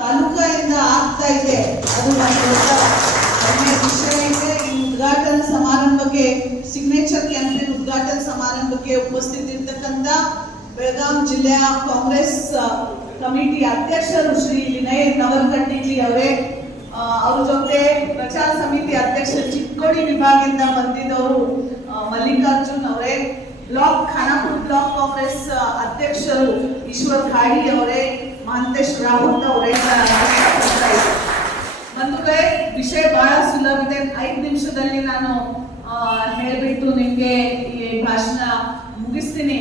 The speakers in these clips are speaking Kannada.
ತಾಲೂಕಿನಿಂದ ಆಗ್ತಾ ಇದೆ. ಅದು ನನ್ನ ವಿಷಯ ಇದೆ. ಈ ಉದ್ಘಾಟನಾ ಸಮಾರಂಭಕ್ಕೆ ಸಿಗ್ನೇಚರ್ ಕ್ಯಾಂಪೇನ್ ಉದ್ಘಾಟನಾ ಸಮಾರಂಭಕ್ಕೆ ಉಪಸ್ಥಿತಿರ್ತಕ್ಕಂಥ ಬೆಳಗಾಂ ಜಿಲ್ಲೆಯ ಕಾಂಗ್ರೆಸ್ ಕಮಿಟಿ ಅಧ್ಯಕ್ಷರು ಶ್ರೀ ವಿನಯ್ ನವಲ್ಕಟ್ಟಿಜಿ ಅವರೇ, ಅವ್ರ ಜೊತೆ ಪ್ರಚಾರ ಸಮಿತಿ ಅಧ್ಯಕ್ಷರು ಚಿಕ್ಕೋಡಿ ವಿಭಾಗದಿಂದ ಬಂದಿದ್ದವರು ಮಲ್ಲಿಕಾರ್ಜುನ್ ಅವರೇ, ಬ್ಲಾಕ್ ಖಾನಾಪುರ ಬ್ಲಾಕ್ ಕಾಂಗ್ರೆಸ್ ಅಧ್ಯಕ್ಷರು ಈಶ್ವರ್ ಖಾಡಿ ಅವರೇ, ಮಹಂತೇಶ್ ರಾಹುಲ್ ಅವರೇ. ಬಂಧುಗಳೇ, ವಿಷಯ ಬಹಳ ಸುಲಭ ಇದೆ. 5 ನಿಮಿಷದಲ್ಲಿ ನಾನು ಹೇಳ್ಬಿಟ್ಟು ನಿಮ್ಗೆ ಈ ಭಾಷಣ ಮುಗಿಸ್ತೀನಿ.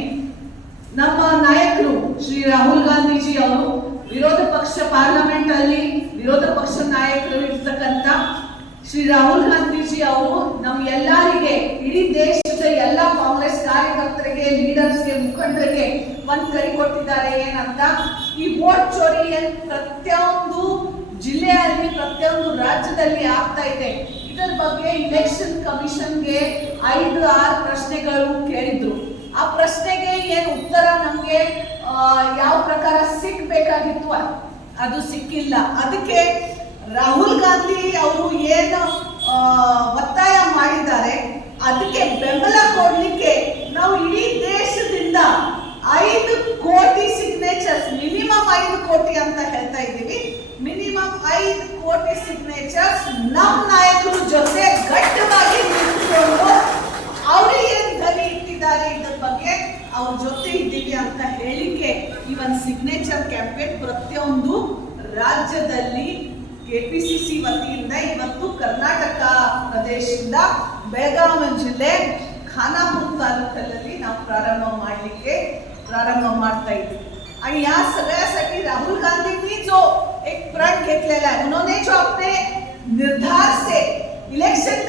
ನಮ್ಮ ನಾಯಕರು ಶ್ರೀ ರಾಹುಲ್ ಗಾಂಧೀಜಿ ಅವರು ವಿರೋಧ ಪಕ್ಷ ಪಾರ್ಲಿಮೆಂಟ್ ಅಲ್ಲಿ ವಿರೋಧ ಪಕ್ಷ ನಾಯಕರು ಇರ್ತಕ್ಕಂಥ ಶ್ರೀ ರಾಹುಲ್ ಗಾಂಧೀಜಿ ಅವರು ನಮ್ಮ ಎಲ್ಲರಿಗೆ, ಇಡೀ ದೇಶದ ಎಲ್ಲ ಕಾಂಗ್ರೆಸ್ ಕಾರ್ಯಕರ್ತರಿಗೆ, ಲೀಡರ್ಸ್ಗೆ, ಮುಖಂಡರಿಗೆ ಒಂದ್ ಕೈ ಕೊಟ್ಟಿದ್ದಾರೆ. ಏನಂತ, ಈ ವೋಟ್ ಚೋರಿ ಏನ್ ಪ್ರತಿಯೊಂದು ಜಿಲ್ಲೆಯಲ್ಲಿ ಪ್ರತಿಯೊಂದು ರಾಜ್ಯದಲ್ಲಿ ಆಗ್ತಾ ಇದೆ, ಇದರ ಬಗ್ಗೆ ಇಲೆಕ್ಷನ್ ಕಮಿಷನ್ಗೆ 5-6 ಪ್ರಶ್ನೆಗಳು ಕೇಳಿದ್ರು. ಆ ಪ್ರಶ್ನೆಗೆ ಏನು ಉತ್ತರ ನಮ್ಗೆ ಯಾವ ಪ್ರಕಾರ ಸಿಕ್ಬೇಕಾಗಿತ್ತು ಅದು ಸಿಕ್ಕಿಲ್ಲ. ಅದಕ್ಕೆ ರಾಹುಲ್ ಗಾಂಧಿ ಅವರು ಏನು ಒತ್ತಾಯ ಮಾಡಿದ್ದಾರೆ ಅದಕ್ಕೆ ಬೆಂಬಲ ಕೊಡ್ಲಿಕ್ಕೆ ನಾವು ಇಡೀ ದೇಶದಿಂದ 5 ಕೋಟಿ ಸಿಗ್ನೇಚರ್ಸ್, ಮಿನಿಮಮ್ 5 ಕೋಟಿ ಅಂತ ಹೇಳ್ತಾ ಇದ್ದೀವಿ, ಮಿನಿಮಮ್ 5 ಕೋಟಿ ಸಿಗ್ನೇಚರ್ಸ್ ನಮ್ಮ ನಾಯಕರ ಜೊತೆ ಗಟ್ಟಿಯಾಗಿ ನಿಂತುಕೊಂಡು ಅವರು ಏನ್ ಧ್ವನಿ ಇಟ್ಟಿದ್ದಾರೆ ಇದ್ರ ಬಗ್ಗೆ ಅವ್ರ ಜೊತೆ ಇದ್ದೀವಿ ಅಂತ ಹೇಳಿಕೆ ಈ ಒಂದು ಸಿಗ್ನೇಚರ್ ಕ್ಯಾಂಪೇನ್ ಪ್ರತಿಯೊಂದು ರಾಜ್ಯದಲ್ಲಿ ಕೆಪಿಸಿಸಿ ವತಿಯಿಂದ ಇವತ್ತು ಕರ್ನಾಟಕ ಪ್ರದೇಶದಿಂದ ಬೆಳಗಾವಿ ಜಿಲ್ಲೆ खानापूर तालुक्यामध्ये ನಾವು प्रारंभ ಮಾಡ್ತಾ इद्वी. आणि या सगळ्यासाठी राहुल गांधींनी जो एक प्रण घेतलेला आहे, उन्होंने जो अपने निर्धार से इलेक्शन